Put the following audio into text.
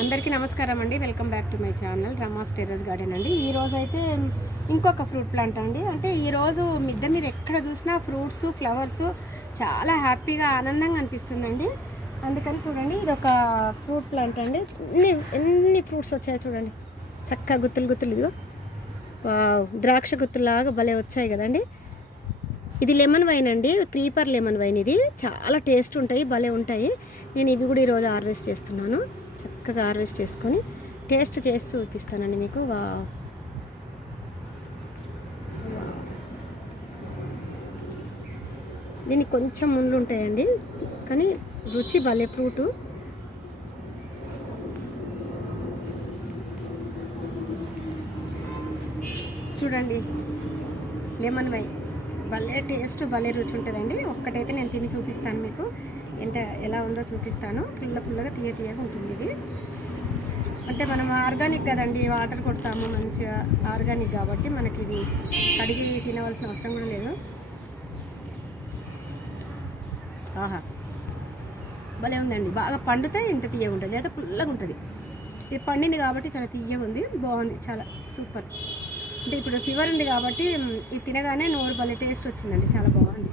అందరికీ నమస్కారం అండి. Welcome back to my channel Rama's terrace garden అండి. ఈరోజు అయితే ఇంకొక ఫ్రూట్ ప్లాంట్ అండి. అంటే ఈరోజు మిద్దె మీద ఎక్కడ చూసినా ఫ్రూట్స్, ఫ్లవర్స్ చాలా హ్యాపీగా ఆనందంగా అనిపిస్తుందండి. అందుకని చూడండి, ఇది ఒక ఫ్రూట్ ప్లాంట్ అండి. ఎన్ని ఫ్రూట్స్ వచ్చాయో చూడండి, చక్కగా గుత్తులు గుత్తులు. ఇదిగో ద్రాక్ష గుత్తులాగా భలే వచ్చాయి కదండి. ఇది లెమన్ వైన్ అండి, క్రీపర్ లెమన్ వైన్. ఇది చాలా టేస్ట్ ఉంటాయి, భలే ఉంటాయి. నేను ఇవి కూడా ఈరోజు హార్వెస్ట్ చేస్తున్నాను. చక్కగా హార్వెస్ట్ చేసుకొని టేస్ట్ చేసి చూపిస్తానండి మీకు. దీనికి కొంచెం ముళ్ళు ఉంటాయండి, కానీ రుచి భలే ఫ్రూటు. చూడండి, లెమన్ వైన్ భలే టేస్ట్, భలే రుచి ఉంటుందండి. ఒక్కటైతే నేను తిని చూపిస్తాను మీకు, ఎలా ఉందో చూపిస్తాను. పుల్లగా తీయగా ఉంటుంది ఇది. అంటే మనం ఆర్గానిక్ కదండి, వాటర్ కొడతాము మంచిగా, ఆర్గానిక్ కాబట్టి మనకి ఇది కడిగి తినవలసిన అవసరం కూడా లేదు. ఆహా, భలే ఉందండి. బాగా పండితే ఇంత తీయగా ఉంటుంది, లేదా పుల్లగా ఉంటుంది. ఇది పండింది కాబట్టి చాలా తీయగా ఉంది, బాగుంది, చాలా సూపర్. అంటే ఇప్పుడు ఫీవర్ ఉంది కాబట్టి ఇది తినగానే నోరు భలే టేస్ట్ వచ్చిందండి, చాలా బాగుంది.